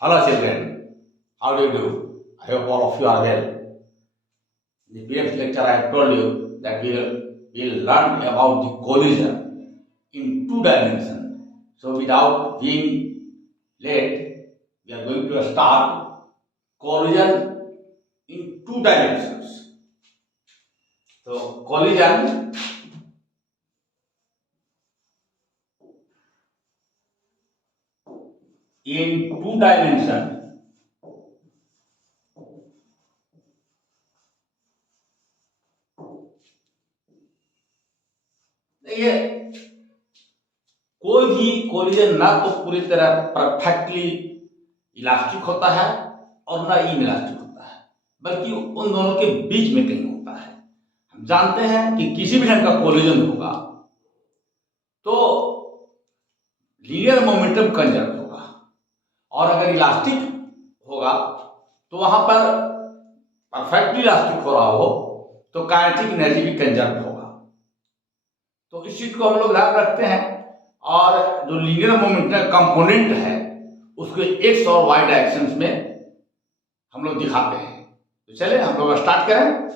Hello children, how do you do? I hope all of you are well. In the previous lecture I have told you that we'll learn about the collision in two dimensions. So without being late, we are going to start collision in two dimensions. So collision in two dimensions. देखिए कोई भी collision ना तो पूरी तरह perfectly elastic होता है और ना इनइलास्टिक होता है, बल्कि उन दोनों के बीच में कहीं होता है। हम जानते हैं कि किसी भी ढंग का कोलिजन होगा तो लीनियर मोमेंटम कंजर्व होगा, और अगर इलास्टिक होगा तो वहां पर परफेक्टली इलास्टिक हो रहा हो तो काइनेटिक एनर्जी भी कंजर्व होगा। तो इस चीज को हम लोग ध्यान रखते हैं, और जो लीनियर मोमेंटम कंपोनेंट है उसको एक्स और वाई डायरेक्शंस में हम लोग दिखाते हैं। तो चलिए हम लोग स्टार्ट करें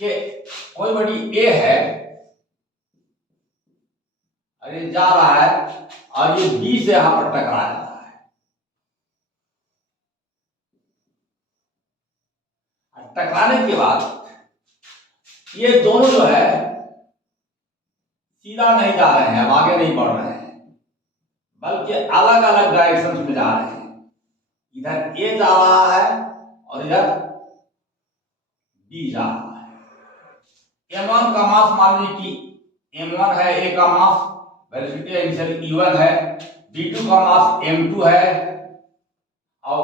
कि कोई बड़ी ए है और ये जा रहा है और ये बी से यहां पर टकरा जा रहा है। टकराने के बाद ये दोनों जो है सीधा नहीं जा रहे हैं, अब आगे नहीं बढ़ रहे हैं, बल्कि अलग अलग डायरेक्शन में जा रहे हैं। इधर ए जा रहा है और इधर बी जा रहा है। m1 का मास मान लीजिए कि m1 है, ए का मास वेलोसिटी इनिशियली e1 है, b2 का मास m2 है, और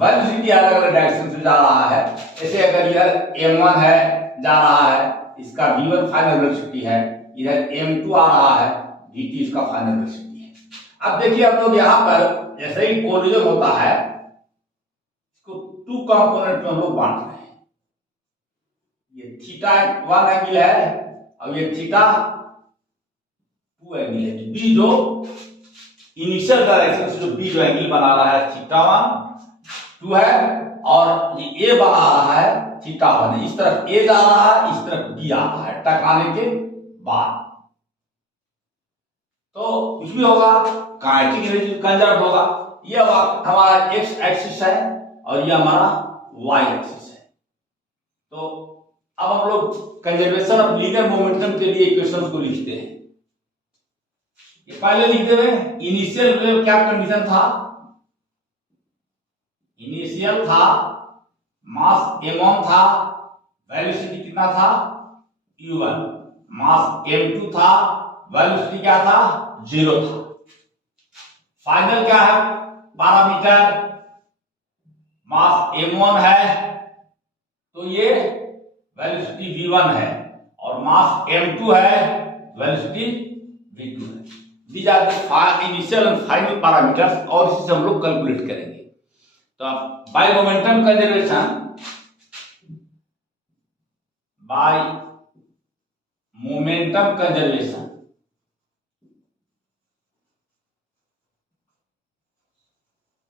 वेलोसिटी अलग अलग डायरेक्शन से जा रहा है। जैसे अगर इधर m1 है जा रहा है, इसका v1 फाइनल वेलोसिटी है, इधर m2 आ रहा है, v2 इसका फाइनल वेलोसिटी है। अब देखिए हम लोग यहाँ पर जैसे ही कोलिजन होता है इसको टू कंपोनेंट में हम लोग बांट रहे हैं। ये थीटा 1 एंगल है और ये थीटा 2 एंगल है। तो बी जो इनिशियल डायरेक्शन से जो बी जो एंगल बना रहा है थीटा 1 2 है, और ये ए बना रहा है थीटा 1। इस तरफ ए जा रहा है, इस तरफ बी आ रहा है टकराने के बाद। तो कुछ भी होगा काइनेटिक एनर्जी कंजर्व होगा। ये हमारा एक्स एक्सिस है और ये हमारा वाई एक्सिस है। तो अब हम लोग कंजर्वेशन ऑफ लीनियर मोमेंटम के लिए इक्वेशंस को लिखते हैं। ये पहले लिखते हुए इनिशियल वेव क्या कंडीशन था? इनिशियल था, मास m1 था, वेलोसिटी कितना था u1, मास m2 था, वेलोसिटी क्या था 0 था। फाइनल क्या है पैरामीटर? मास m1 है तो ये वेलोसिटी v1 है, और मास m2 है वेलोसिटी v2 है। These are the initial and final parameters, और इसी से हम लोग कैलकुलेट करेंगे। तो आप by momentum conservation, by momentum conservation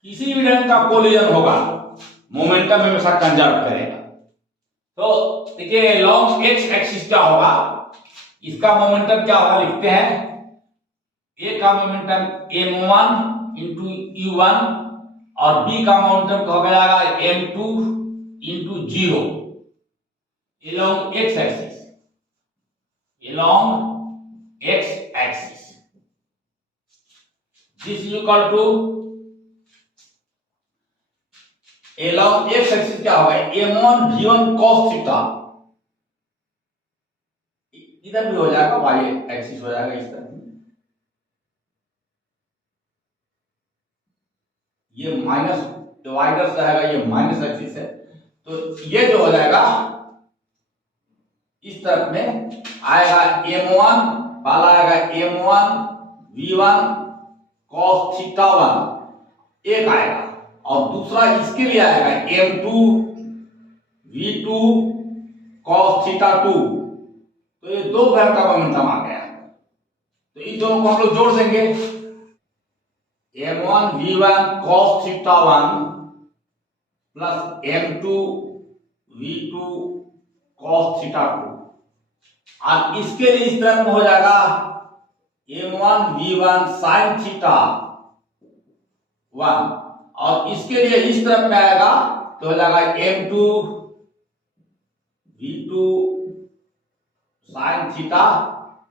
किसी भी ढंग का कोलिजन होगा मोमेंटम हमेशा कंजर्व करेगा। तो देखिए लॉन्ग एक्स एक्सिस क्या होगा, इसका मोमेंटम क्या होगा लिखते हैं। ए का मोमेंटम m1 इंटू u1 और बी का मोमेंटम हो जाएगा m2 into 0 along x axis, along x axis. This is equal to along x axis क्या होगा m1 v1 cos थीटा, इधर भी हो जाएगा y एक्सिस हो जाएगा इस तरह। ये माइनस डिवाइडर से आएगा, ये माइनस एक्सिस है, तो ये जो हो जाएगा इस तरफ में आएगा m1 वाला आएगा m1 v1 cos थीटा 1 एक आएगा, और दूसरा इसके लिए आएगा m2 v2 cos थीटा 2। तो ये दो घन का मोमेंटम आ गया। तो इन दोनों को हम लोग जोड़ देंगे। m1 v1 cos theta 1 plus m2 v2 cos theta 2। अब इसके लिए इस तरह में हो जाएगा m1 v1 sin थीटा 1, और इसके लिए इस तरफ में आएगा तो हो जाएगा m2 v2 sin थीटा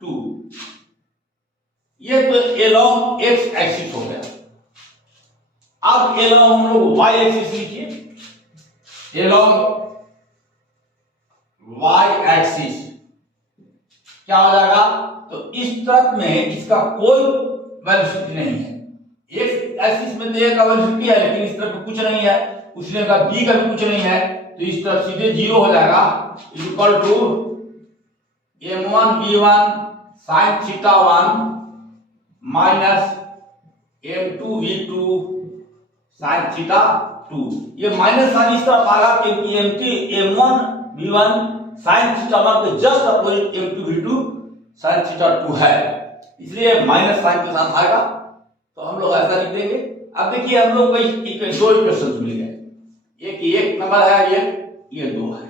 2। ये तो एलोंग एक्स एक्सिस हो गया। अब एलोंग हम लोग वाई एक्सिस लिखिए। एलोंग वाई एक्सिस क्या हो जाएगा, तो इस तरफ में इसका कोई वेलोसिटी नहीं है। एक्स एक्सिस में तो एक वेलोसिटी है, लेकिन इस तरफ कुछ नहीं है, उसने कहा बी का भी कुछ नहीं है, तो इस तरफ सीधे जीरो हो जाएगा, equal to m1 v1 sin theta 1 minus m2 v2 sin theta 2। ये माइनस साइन इस तरफ आएगा क्योंकि m1 v1 sin थीटा 1 के just opposite m2 v2 sin theta 2 है, इसलिए माइनस साइन के साथ आएगा। तो हम लोग ऐसा लिख देंगे। अब देखिए हम लोग को दो इक्वेशन मिल गए, एक नंबर है, ये दो है।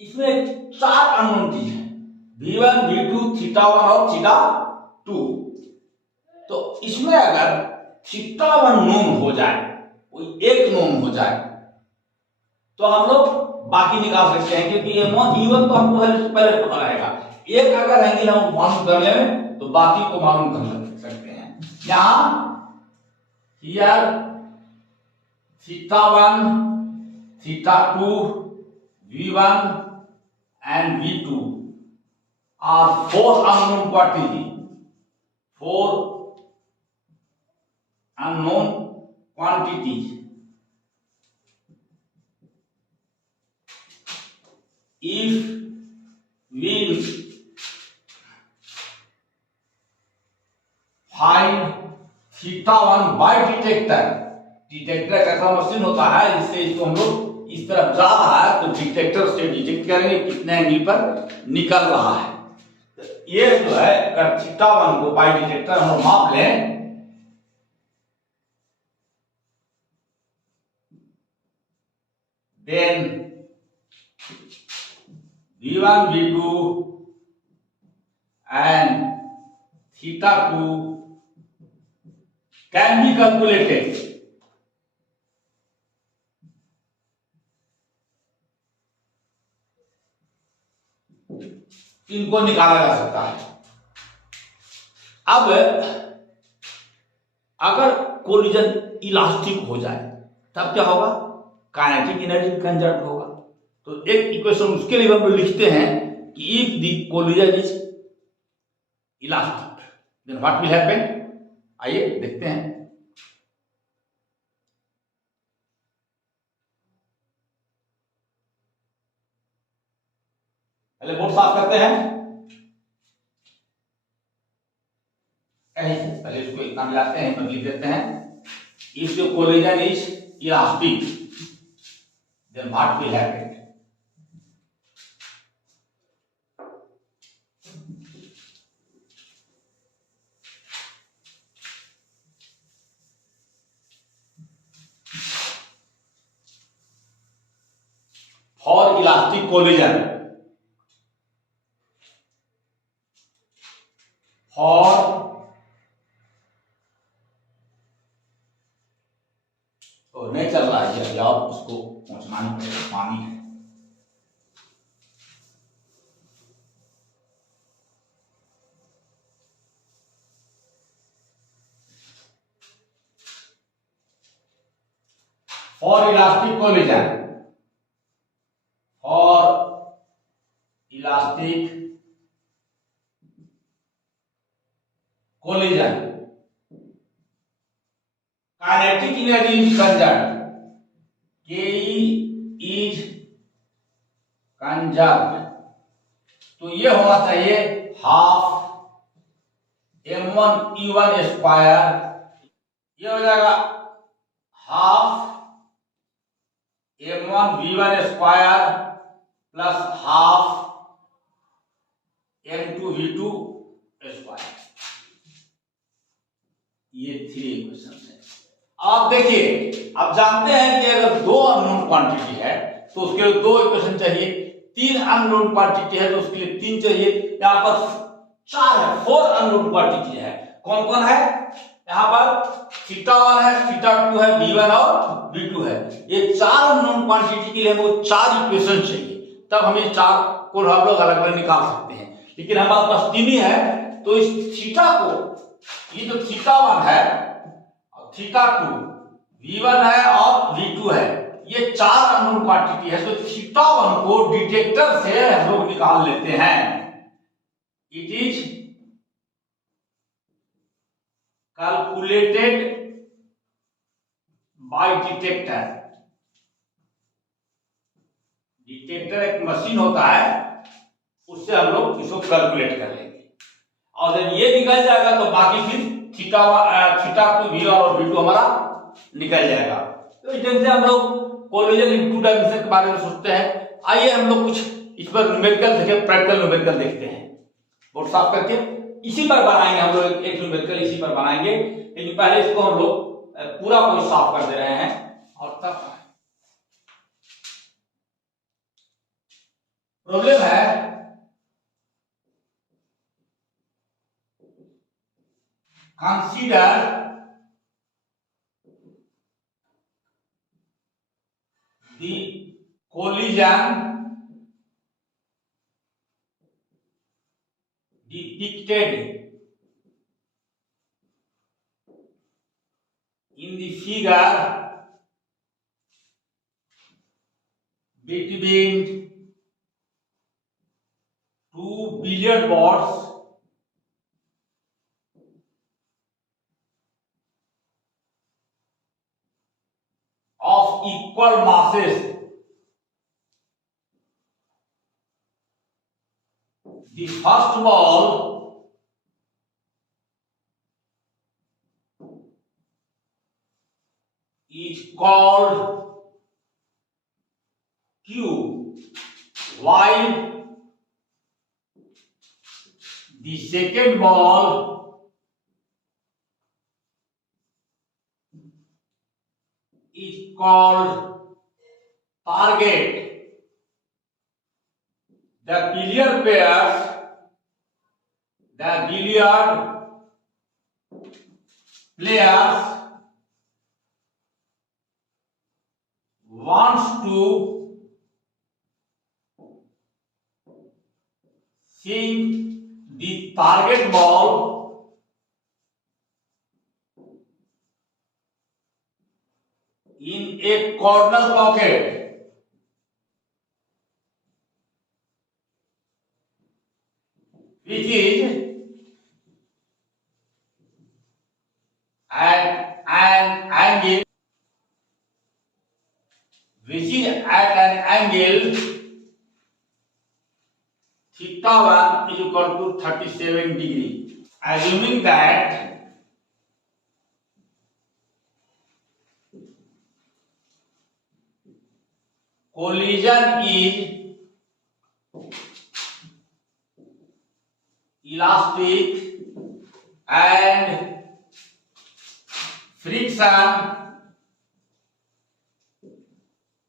इसमें चार अननोन चीज है, v1 v2 थीटा 1 और थीटा 2। तो इसमें अगर थीटा 1 नोन हो जाए, कोई एक नोन हो जाए, तो हम लोग बाकी निकाल सकते हैं, क्योंकि e1 तो हमको पहले पता रहेगा। एक अगर एंगल हम मालूम कर ले तो बाकी को मालूम कर सकते हैं। यहां here theta 1 theta 2 v1 and v2 are four unknown quantities, four unknown quantities. If we find theta 1 by detector, detector ऐसा मशीन होता है जिससे इसको हम लोग इस तरफ जा रहा है तो डिटेक्टर से डिटेक्ट करेंगे कितने एंगल पर निकल रहा है। तो ये जो है अगर थीटा 1 को बाय डिटेक्टर हम लोग माप लें, then v1 v2 and theta 2 can be calculated। इनको निकाला जा सकता है। अब अगर कोलिजन इलास्टिक हो जाए तब क्या होगा, काइनेटिक एनर्जी कंजर्व होगा। तो एक इक्वेशन उसके लिए हम लोग लिखते हैं कि if the collision is elastic then what will happen. आइए देखते हैं। पहले बोर्ड साफ करते हैं। पहले इसको इतना मिलाते हैं, पर लिख देते हैं if the collision is elastic then what will happen. For elastic collision, for तो नहीं चल रहा है अभी, आप उसको पहुंचना नहीं पड़ेगा, पानी है। For elastic collision, for elastic collision, kinetic energy is conserved, Ke is conserved। तो ये होना चाहिए हाफ m1 e1 स्क्वायर, ये हो जाएगा half m1 v1 square plus half m2 v2 square. ये 3 इक्वेशन है। आप देखिए, आप जानते हैं कि अगर 2 अननोन क्वांटिटी है तो उसके लिए 2 इक्वेशन चाहिए, 3 अननोन क्वांटिटी है तो उसके लिए 3 चाहिए। यहाँ पर 4 है, 4 अननोन क्वांटिटी है। कौन कौन है? यहाँ पर थीटा 1 है, थीटा 2 है, v1 और v2 है। ये 4 अननोन क्वांटिटी के लिए हमको 4 इक्वेशन चाहिए, तब हम ये 4 को हम लोग अलग अलग निकाल सकते हैं। लेकिन हमारे पास 3 ही है, तो इस थीटा को, ये जो थीटा 1 है और थीटा 2, v1 है और v2 है, ये 4 अननोन क्वांटिटी है। तो थीटा 1 को डिटेक्टर से हम लोग निकाल लेते हैं। It is calculated by detector. Detector एक मशीन होता है, उससे हम लोग इसको कैलकुलेट कर लेंगे, और जब ये निकल जाएगा तो बाकी फिर थीटा 2, v1 और v2 हमारा निकल जाएगा। तो इस ढंग से हम लोग कोलिजन इन 2 डायमेंशन के बारे में सोचते हैं। आइए हम लोग कुछ इस पर न्यूमेरिकल देखें, प्रैक्टिकल न्यूमेरिकल देखते हैं। बोर्ड साफ करके इसी पर बनाएंगे हम लोग एक न्यूमेरिकल, इसी पर बनाएंगे। लेकिन पहले इसको हम लोग पूरा को साफ कर दे रहे हैं, और तब प्रॉब्लम है consider the collision depicted in the figure between 2 billiard balls of equal masses. The first ball is called Q, while the second ball is called target. The billiard players wants to sink the target ball in a corner pocket. Which is at an angle, theta 1 is equal to 37 degree. Assuming that collision is elastic and friction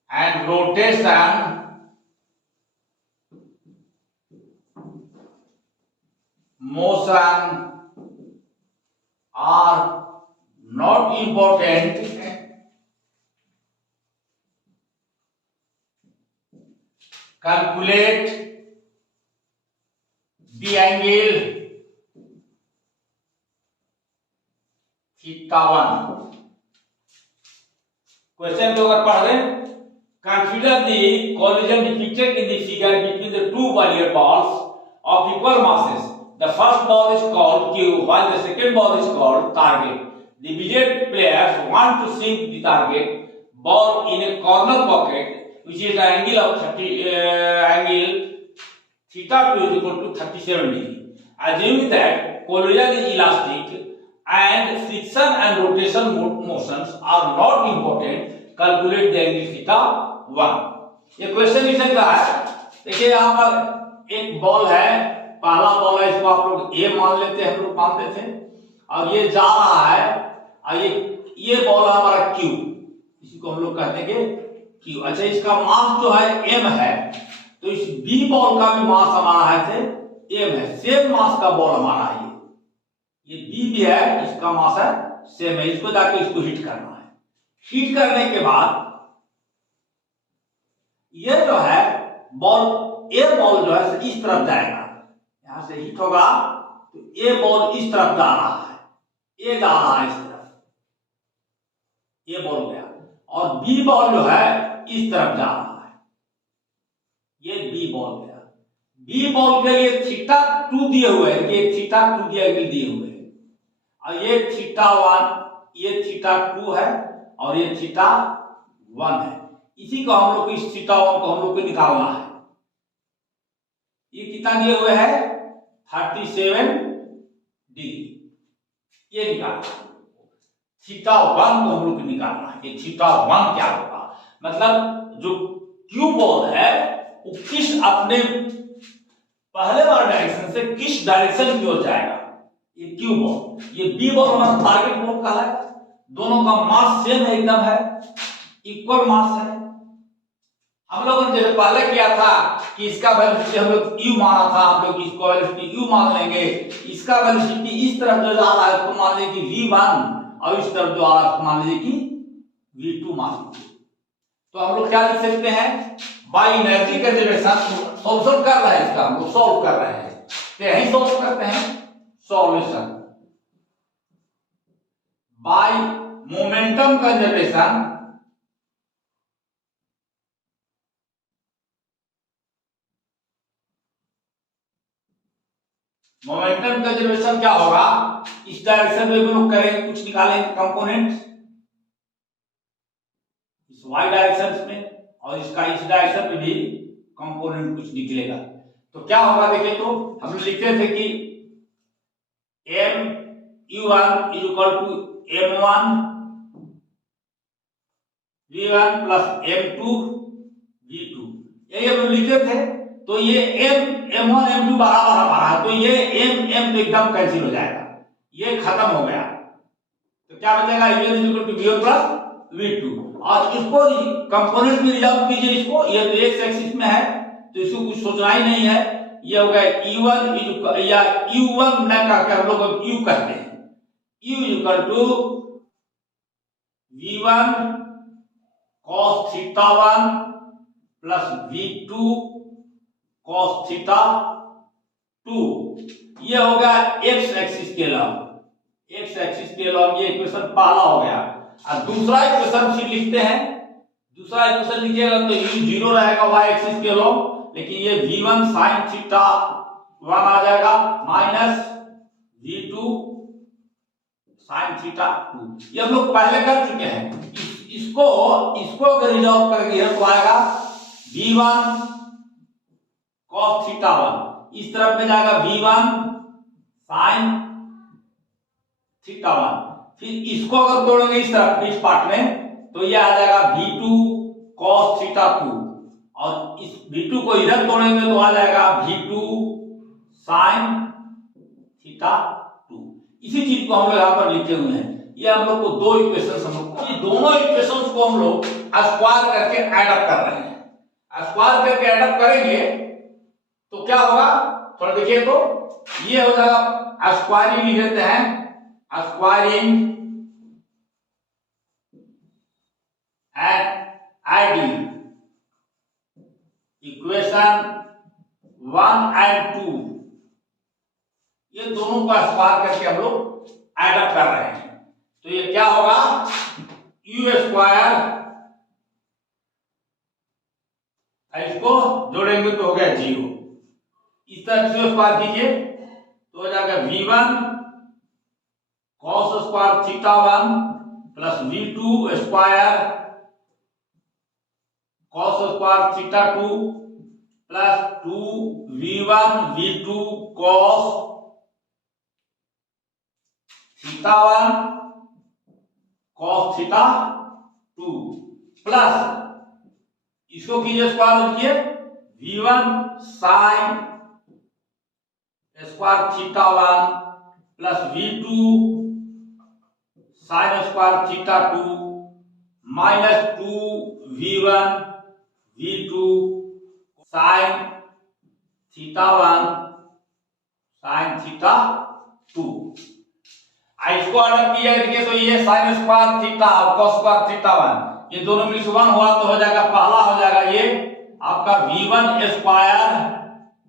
and rotation motion are not important. Calculate the angle theta 1. Question को अगर पढ़ लें, consider the collision depicted in the figure between the 2 billiard balls of equal masses. The first ball is called Q, while the second ball is called target. The billiard players want to sink the target ball in a corner pocket, which is the angle of angle theta 2 is equal to 37 degree. Assuming that collision is elastic and friction and rotation motions are not important, calculate the angle theta 1. ये question इस तरह है, देखिए यहाँ पर एक ball है, पहला बॉल है, इसको आप लोग ए मान लेते हैं, हम लोग मानते थे, और ये जा रहा है, और ये बॉल है हमारा क्यू, इसी को हम लोग कहते हैं कि क्यू। अच्छा, इसका मास जो है m है, तो इस बी बॉल का भी मास हमारा है m है, सेम मास का बॉल हमारा है। ये बी भी है, इसका मास है सेम है। इसको जाके इसको हिट करना है। हिट करने के बाद ये जो है बॉल, ए बॉल जो है इस तरफ जाएगा, यहां से हिट होगा तो ए बॉल इस तरफ जा रहा है, ए जा रहा है इस तरफ, ये बॉल गया। और बी बॉल जो है इस तरफ जा रहा है, ये बी बॉल गया। बी बॉल के लिए थीटा 2 दिए हुए हैं, ये थीटा 2 दिए हुए हैं, और ये थीटा 1, ये थीटा 2 है, और ये थीटा 1 है। इसी को हम लोग इस थीटा 1 को हम लोग को निकालना है। ये कितना दिए हुए है 37 डिग्री, ये निकालना है। थीटा 1 को हम लोग को निकालना है कि थीटा 1 क्या होगा, मतलब जो क्यू बॉल है वो किस अपने पहले वाले डायरेक्शन से किस डायरेक्शन की ओर जाएगा, ये क्यू बॉल। ये बी बॉल हमारा टारगेट बॉल का है, दोनों का मास सेम एकदम है, इक्वल मास है। हम लोगों ने जैसे पहले किया था कि इसका वेलोसिटी हम लोग u माना था, हम लोग इसको वेलोसिटी u मान लेंगे, इसका वेलोसिटी इस तरफ जो जा रहा है उसको मान लेंगे कि v1, और इस तरफ जो आ रहा है उसको मान लीजिए कि v2 मान लीजिए। तो हम लोग क्या लिख सकते हैं, बाय एनर्जी कंजर्वेशन सॉल्यूशन कर रहे हैं, इसका हम लोग सॉल्व कर रहे हैं, तो यही सॉल्व करते हैं। Solution bye momentum conservation, momentum conservation क्या होगा, इस डायरेक्शन में भी लोग करेंगे, कुछ निकालेंगे कंपोनेंट इस y डायरेक्शन में, और इसका इस डायरेक्शन में भी कंपोनेंट कुछ निकलेगा। तो क्या होगा देखिए, तो हम लोग लिखते थे कि mu1 is equal to m1 v1 plus m2 v2, ये हम लोग लिखते थे। तो ये m1 m2 बराबर हमारा है, तो ये m तो एकदम कैंसिल हो जाएगा, ये खत्म हो गया। तो क्या बचेगा, u is equal to v1 plus v2। और इसको कंपोनेंट में रिजॉल्व कीजिए, इसको ये तो एक्स एक्सिस में है तो इसको कुछ सोचना ही नहीं है। ये हो गया u1 या u1 न करके हम लोग u कहते हैं, u is equal to v1 cos theta 1 plus v2 cos theta 2। ये हो गया एक्स एक्सिस के लॉन्ग, एक्स एक्सिस के लॉन्ग, ये इक्वेशन पहला हो गया। और दूसरा इक्वेशन फिर लिखते हैं, दूसरा इक्वेशन लिखिएगा तो u 0 रहेगा y एक्सिस के लॉन्ग, लेकिन ये v1 sin थीटा 1 आ जाएगा माइनस v2 sin थीटा 2। ये हम लोग पहले कर चुके हैं। इसको अगर रिजॉल्व करके तो आएगा v1 cos थीटा 1, इस तरफ में जाएगा v1 sin थीटा 1। फिर इसको अगर तोड़ेंगे इस तरफ इस पार्ट में तो ये आ जाएगा v2 cos थीटा 2, और इस v2 को इधर तोड़ेंगे तो आ जाएगा v2 sin थीटा 2। इसी चीज को हम लोग यहाँ पर लिखे हुए हैं। ये हम लोग को दो इक्वेशंस, हम लोग ये दोनों इक्वेशंस को हम लोग स्क्वायर करके ऐड अप कर रहे हैं। स्क्वायर करके ऐड अप करेंगे तो क्या होगा, थोड़ा देखिए, तो ये हो जाएगा स्क्वायरिंग लिख देते हैं, squaring and adding equation 1 and 2, ये दोनों का स्क्वायर करके हम लोग ऐड अप कर रहे हैं। तो ये क्या होगा, u स्क्वायर, इसको जोड़ेंगे तो हो गया 0, इस तरह से स्क्वायर कीजिए तो हो जाएगा v1 cos square theta 1 plus v2 square cos square theta 2 plus 2v1 v2 cos theta 1 cos theta 2 plus इसको कीजिए स्क्वायर लिखिए v1 sin square theta 1 plus v2 sine square theta 2 minus 2 v1 v2 sine theta 1 sine theta 2। इसको अलग किया देखिए, तो ये sine square theta और कॉस स्क्वायर थीटा 1 ये दोनों मिलकर 1 हुआ तो हो जाएगा, पहला हो जाएगा ये आपका v1 स्क्वायर,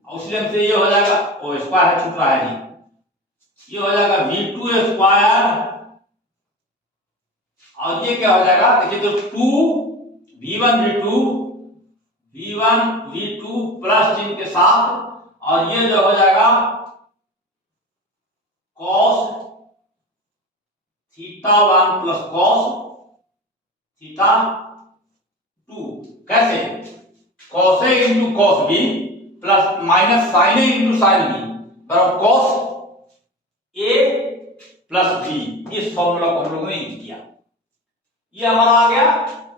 उसी ढंग से ये हो जाएगा, ओ स्क्वायर है छूट रहा है जी, ये हो जाएगा v2 स्क्वायर, और ये क्या हो जाएगा देखिए, तो 2 v1 v2 प्लस चिन्ह के साथ, और ये जो हो जाएगा cos theta 1 plus cos theta 2। कैसे? cos a into cos b plus minus sin a into sin b बराबर cos a प्लस b। इस फॉर्मूला को हम लोगों ने यूज किया, ये हमारा आ गया,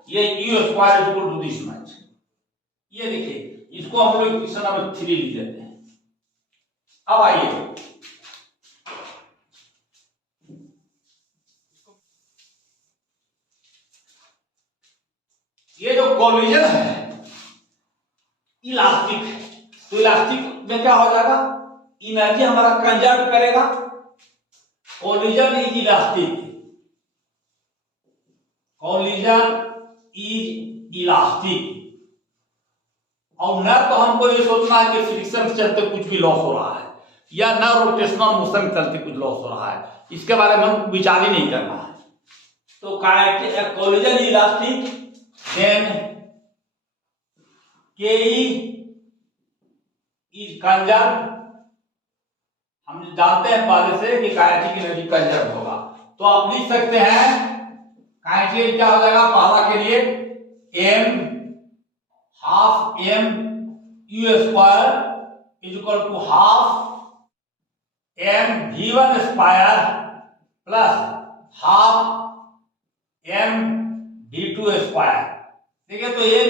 ये u square equal to this much. ये देखिए, इसको हम लोग इक्वेशन नंबर 3 लिख देते हैं। अब आइए ये जो कोलिजन है इलास्टिक है, तो इलास्टिक में क्या हो जाएगा, एनर्जी हमारा कंजर्व करेगा। Collision is elastic, collision is elastic, और न तो हमको ये सोचना है कि फ्रिक्शन के चलते कुछ भी लॉस हो रहा है, या न रोटेशनल मोशन के चलते कुछ लॉस हो रहा है, इसके बारे में हम विचार ही नहीं करना है। तो collision elastic then Ke is conserved, हम जानते हैं पहले से कि काइनेटिक एनर्जी कंजर्व होगा, तो आप लिख सकते हैं काइनेटिक क्या हो जाएगा, पहला के लिए m half m u square is equal to half m v1 square plus half m v2 square. ठीक है, तो ये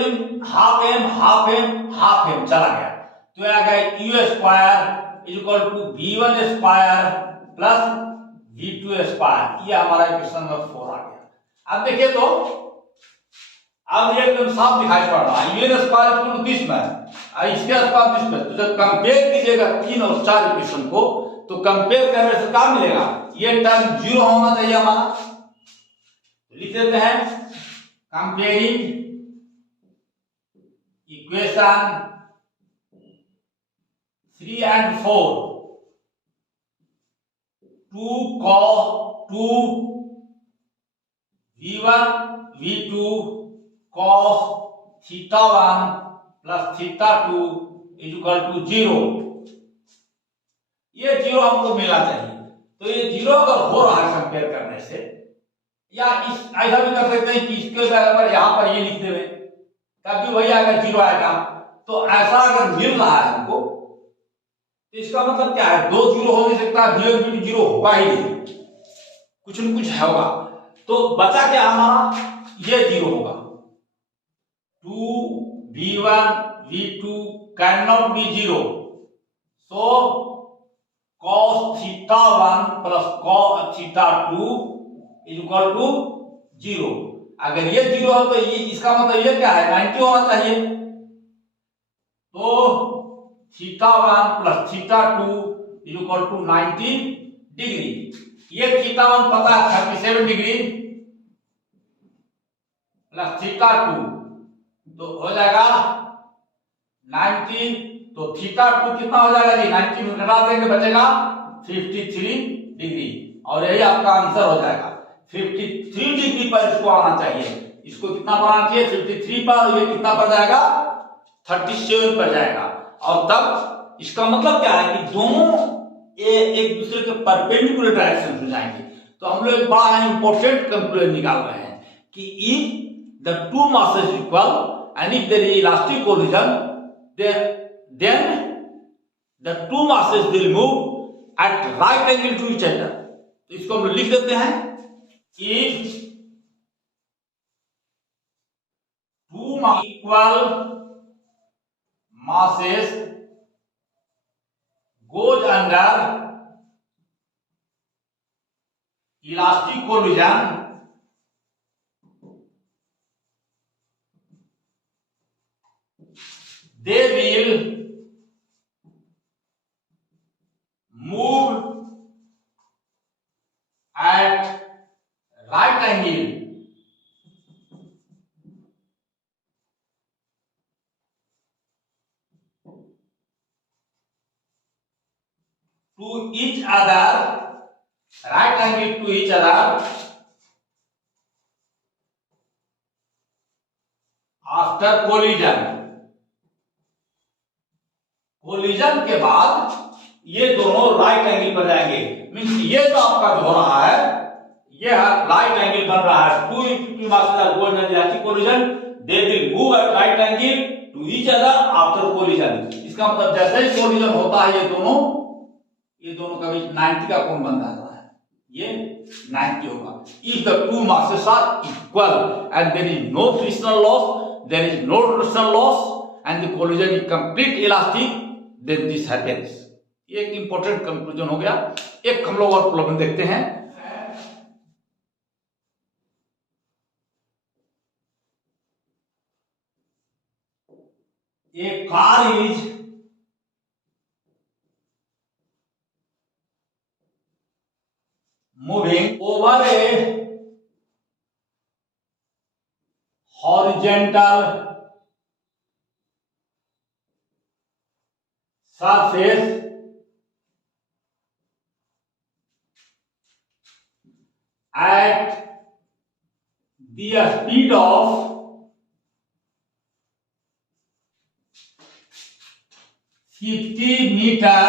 हाफ एम चला गया, तो आ गया u square equal to v1 square plus v2 square. ये हमारा इक्वेशन नंबर 4 आ गया। अब देखिए, तो अब ये एकदम साफ दिखाई पड़ रहा है, u square equal to this में, इसके आसपास दिस में, तो जब कंपेयर कीजिएगा 3 और 4 इक्वेशन को, तो कंपेयर करने से क्या मिलेगा, ये टर्म 0 होना चाहिए हमारा। लिख देते हैं comparing equation 3 and 4, 2 v1 v2 cos theta 1 plus theta 2 is equal to 0। ये 0 हमको मिलना चाहिए, तो ये 0 अगर हो रहा है कंपेयर करने से, या इस ऐसा भी कर सकते हैं कि इसके जगह पर यहां पर ये लिख देवे, तब भी वही आएगा, 0 आएगा। तो ऐसा अगर मिल रहा है हमको, तो इसका मतलब क्या है, 2 0 हो नहीं सकता, 0 होगा ही नहीं, कुछ न कुछ होगा। तो बचा क्या हमारा, ये 0 होगा। 2 v1 v2 can not be 0, so cos theta 1 plus cos theta 2 is equal to 0। अगर ये 0 हो तो ये इसका मतलब ये क्या है, 90 होना चाहिए। तो theta 1 plus theta 2 is equal to 90 degree. ये थीटा 1 पता है 37 डिग्री प्लस थीटा 2, तो हो जाएगा 90, तो थीटा 2 कितना हो जाएगा जी, 90 में घटा देंगे बचेगा 53 डिग्री, और यही आपका आंसर हो जाएगा। 53 डिग्री पर इसको आना चाहिए, इसको कितना पर आना चाहिए, 53 पर, ये कितना पर जाएगा, 37 पर जाएगा। और तब इसका मतलब क्या है कि दोनों एक दूसरे के परपेंडिकुलर डायरेक्शन में जाएंगे। तो हम लोग एक बड़ा इंपॉर्टेंट कंक्लूजन निकाल रहे हैं कि if the two masses equal and if there is elastic collision, then the two masses will move at right angle to each other। तो इसको हम लोग लिख देते हैं, if two equal masses goes under elastic collision they will move at right angle to each other, right angle to each other after collision. Collision के बाद ये दोनों राइट एंगल पर जाएंगे, मींस ये जो आपका जो हो रहा है ये राइट एंगल बन रहा है. Two equity masses are going at the collision, they will move at right angle to each other after collision. इसका मतलब जैसे ही कोलिजन होता है ये दोनों का बीच 90 का कोण बन जाता है, ये 90 होगा. If the two masses are equal and there is no frictional loss, there is no rotational loss and the collision is complete elastic, then this happens. ये एक इंपॉर्टेंट कंक्लूजन हो गया. एक हम लोग और प्रॉब्लम देखते हैं. A car is moving over a horizontal surface at the speed of 50 meter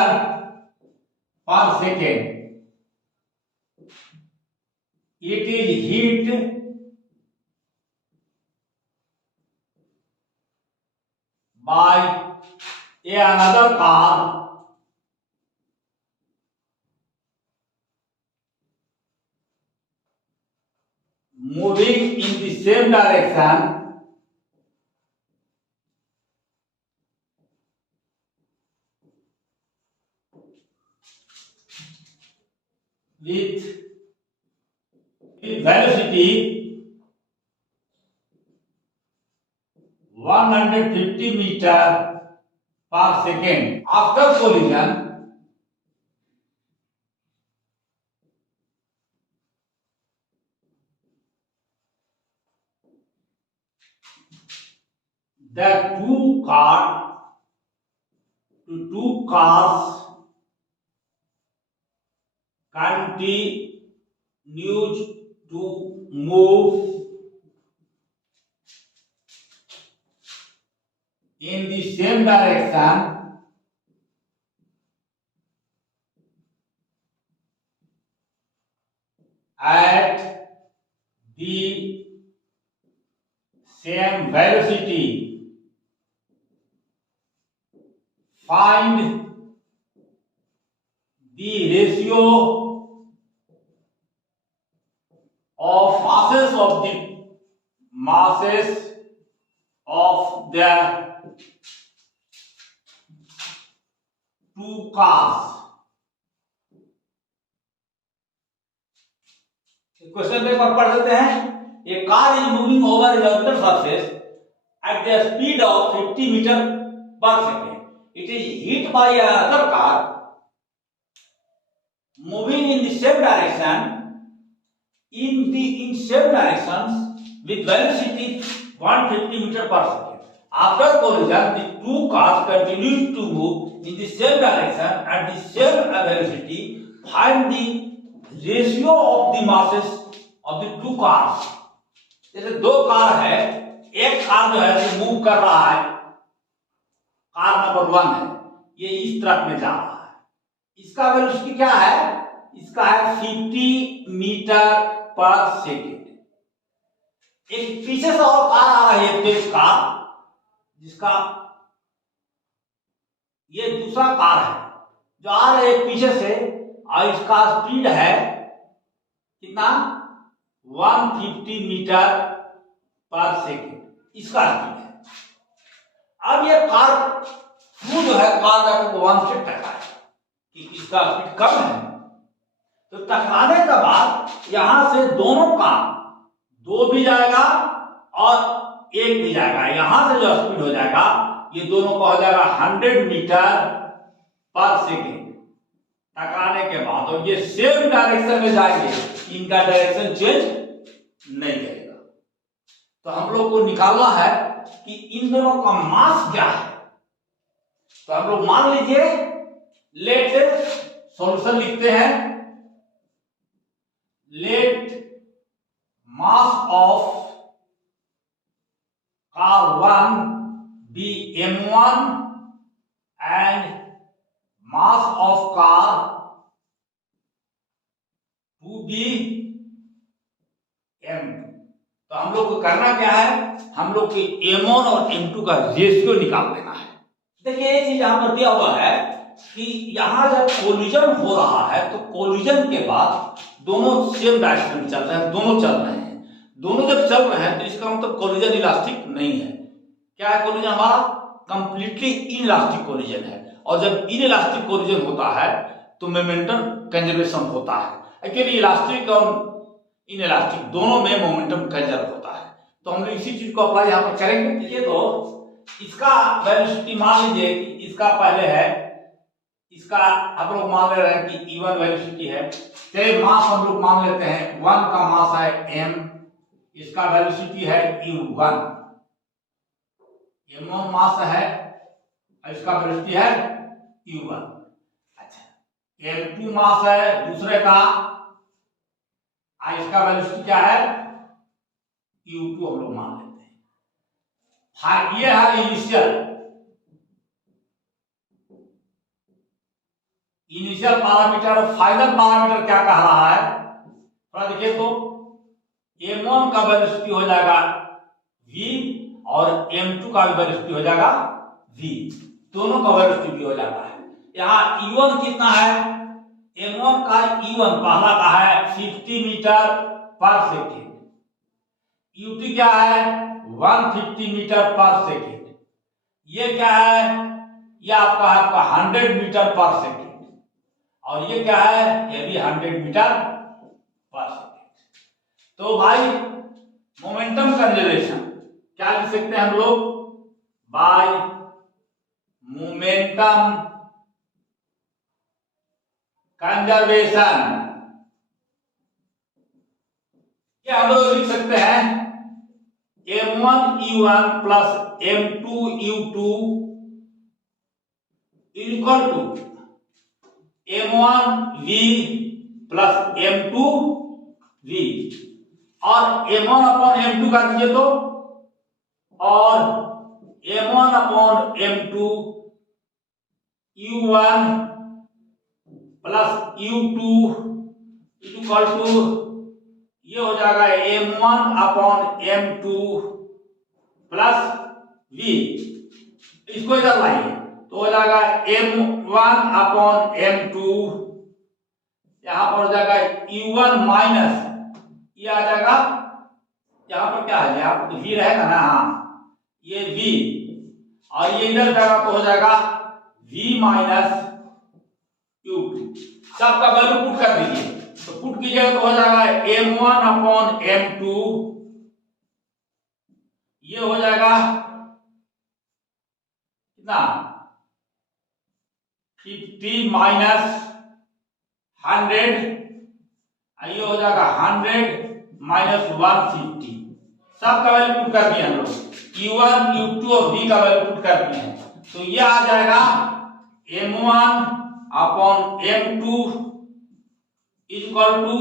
per second. It is hit by another car moving in the same direction with velocity 150 meter per second. After collision, the two cars continues to move in the same direction at the same velocity. Find the ratio of masses of the two cars. Question paper पढ़ लेते हैं. A car is moving over a horizontal surface at the speed of 50 meter per second. It is hit by another car moving in the same direction in same directions with velocity 150 meter per second. After collision, the two cars continue to move in the same direction at the same velocity. Find the ratio of the masses of the two cars. जैसे दो car है, एक car जो है move कर रहा है, car number 1 है, ये इस तरफ में जा रहा है. इसका वेलोसिटी क्या है? इसका है 50 मीटर पर सेकेंड. एक पीछे से और कार आ रही है, तेज कार, जिसका ये दूसरा कार है जो आ रहा है पीछे से, और इसका स्पीड है कितना? 150 मीटर पर सेकेंड इसका स्पीड है. अब ये कार जो है कार का वन से टकरा है कि इसका स्पीड कम है, तो टकराने के बाद यहां से दोनों का 2 भी जाएगा और 1 भी जाएगा। यहां से जो स्पीड हो जाएगा ये दोनों का हो जाएगा 100 मीटर पर सेकेंड टकराने के बाद, और ये सेम डायरेक्शन में जाएंगे, इनका डायरेक्शन चेंज नहीं करेगा। तो हम लोग को निकालना है कि इन दोनों का मास क्या है। तो हम लोग मान लीजिए, लेट सॉल्यूशन लिखते हैं, let mass of car 1 be m1 and mass of car 2 be m2। तो हम लोग को करना क्या है, हम लोग के m1 और m2 का रेशियो निकाल देना है। देखिए ये चीज यहां पर दिया हुआ है कि यहां जब कोलिजन हो रहा है तो कोलिजन के बाद दोनों सेम डायरेक्शन में चल रहे हैं, दोनों चल रहे हैं। दोनों जब चल रहे हैं तो इसका मतलब कोलिजन इलास्टिक नहीं है। क्या है कोलिजन हमारा? कंप्लीटली इनइलास्टिक कोलिजन है। और जब इनइलास्टिक कोलिजन होता है तो मोमेंटम कंजर्वेशन होता है। एक्चुअली इलास्टिक और इनइलास्टिक दोनों में मोमेंटम कंजर्व होता है। तो हम लोग इसी चीज को अप्लाई यहाँ पर करेंगे। देखिए तो इसका वेलोसिटी मान लीजिए कि इसका पहले है, इसका हम लोग मान ले रहे हैं कि E1 वेलोसिटी है। चलिए मास हम लोग मान लेते हैं, 1 का मास है m, इसका वेलोसिटी है U1, m1 मास है, इसका वेलोसिटी है U1। अच्छा, m2 मास है दूसरे का, इसका वेलोसिटी क्या है U2 हम लोग मान लेते हैं। ये है इनिशियल पैरामीटर। फाइनल पैरामीटर क्या कह रहा है, थोड़ा देखिए तो m1 का वेलोसिटी हो जाएगा v और m2 का वेलोसिटी हो जाएगा v, दोनों का वेलोसिटी v हो जाता है। यहाँ E1 कितना है, m1 का E1 पहला का है 50 मीटर पर सेकेंड, U2 क्या है 150 मीटर पर सेकेंड, ये क्या है, ये आपका 100 मीटर पर सेकेंड, और ये क्या है, ये भी 100 मीटर पर सेकेंड। तो भाई मोमेंटम कंजर्वेशन क्या लिख सकते हैं हम लोग, बाय मोमेंटम कंजर्वेशन, क्या हम लोग लिख सकते हैं m1 u1 plus m2 u2 equal to m1 v plus m2 v, और m1 अपॉन m2 कर दीजिए तो, और m1 upon m2 u1 plus u2 equal to, ये हो जाएगा m1 upon m2 plus v, इसको इधर लाइए तो हो जाएगा m1 अपॉन m2, यहां पर हो जाएगा u1 माइनस, ये आ जाएगा यहां पर क्या है, यहां पर v रहेगा ना, हाँ ये v, और ये इधर जाएगा तो हो जाएगा v माइनस u2। सबका वैल्यू पुट कर दीजिए, तो पुट कीजिएगा तो हो जाएगा m1 अपॉन m2, ये हो जाएगा कितना 50 माइनस 100, ये हो जाएगा 100 माइनस 150, सबका वैल्यू पुट कर दिए हम लोग, u1 u2 और v का वैल्यू पुट कर दिए हैं। तो ये आ जाएगा m1 upon m2 equal to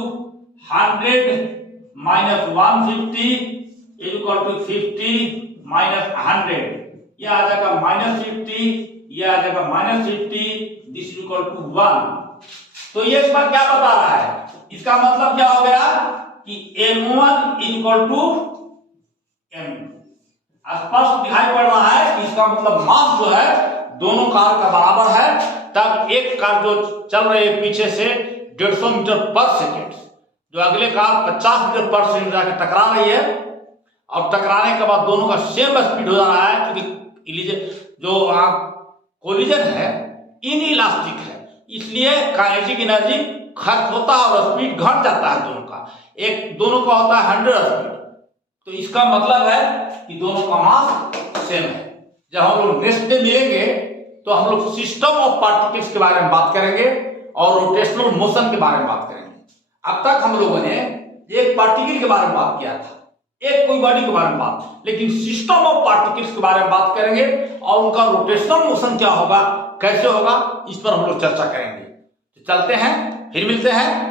100 minus 150 equal to 50 minus 100, ये आ जाएगा माइनस 50, ये आ जाएगा माइनस 50, दिस इक्वल टू 1। तो ये इसका क्या बता रहा है, इसका मतलब क्या हो गया कि m1 इक्वल टू m2, स्पष्ट दिखाई पड़ रहा है कि इसका मतलब मास जो है दोनों कार का बराबर है। तब एक कार जो चल रही है पीछे से 150 मीटर पर सेकेंड, जो अगले कार 50 मीटर पर सेकेंड जाकर टकरा रही है, और टकराने के बाद दोनों का सेम स्पीड हो रहा है, क्योंकि जो कोलिजन है इनइलास्टिक है, इसलिए काइनेटिक एनर्जी खर्च होता है और स्पीड घट जाता है दोनों का। दोनों का होता है 100 स्पीड, तो इसका मतलब है कि दोनों का मास सेम है। जब हम लोग नेक्स्ट डे मिलेंगे तो हम लोग सिस्टम ऑफ पार्टिकल्स के बारे में बात करेंगे और रोटेशनल मोशन के बारे में बात करेंगे। अब तक हम लोगों ने एक पार्टिकल के बारे में बात किया था, एक कोई बॉडी के बारे में बात, लेकिन सिस्टम ऑफ पार्टिकल्स के बारे में बात करेंगे और उनका रोटेशनल मोशन क्या होगा, कैसे होगा, इस पर हम लोग चर्चा करेंगे। तो चलते हैं, फिर मिलते हैं।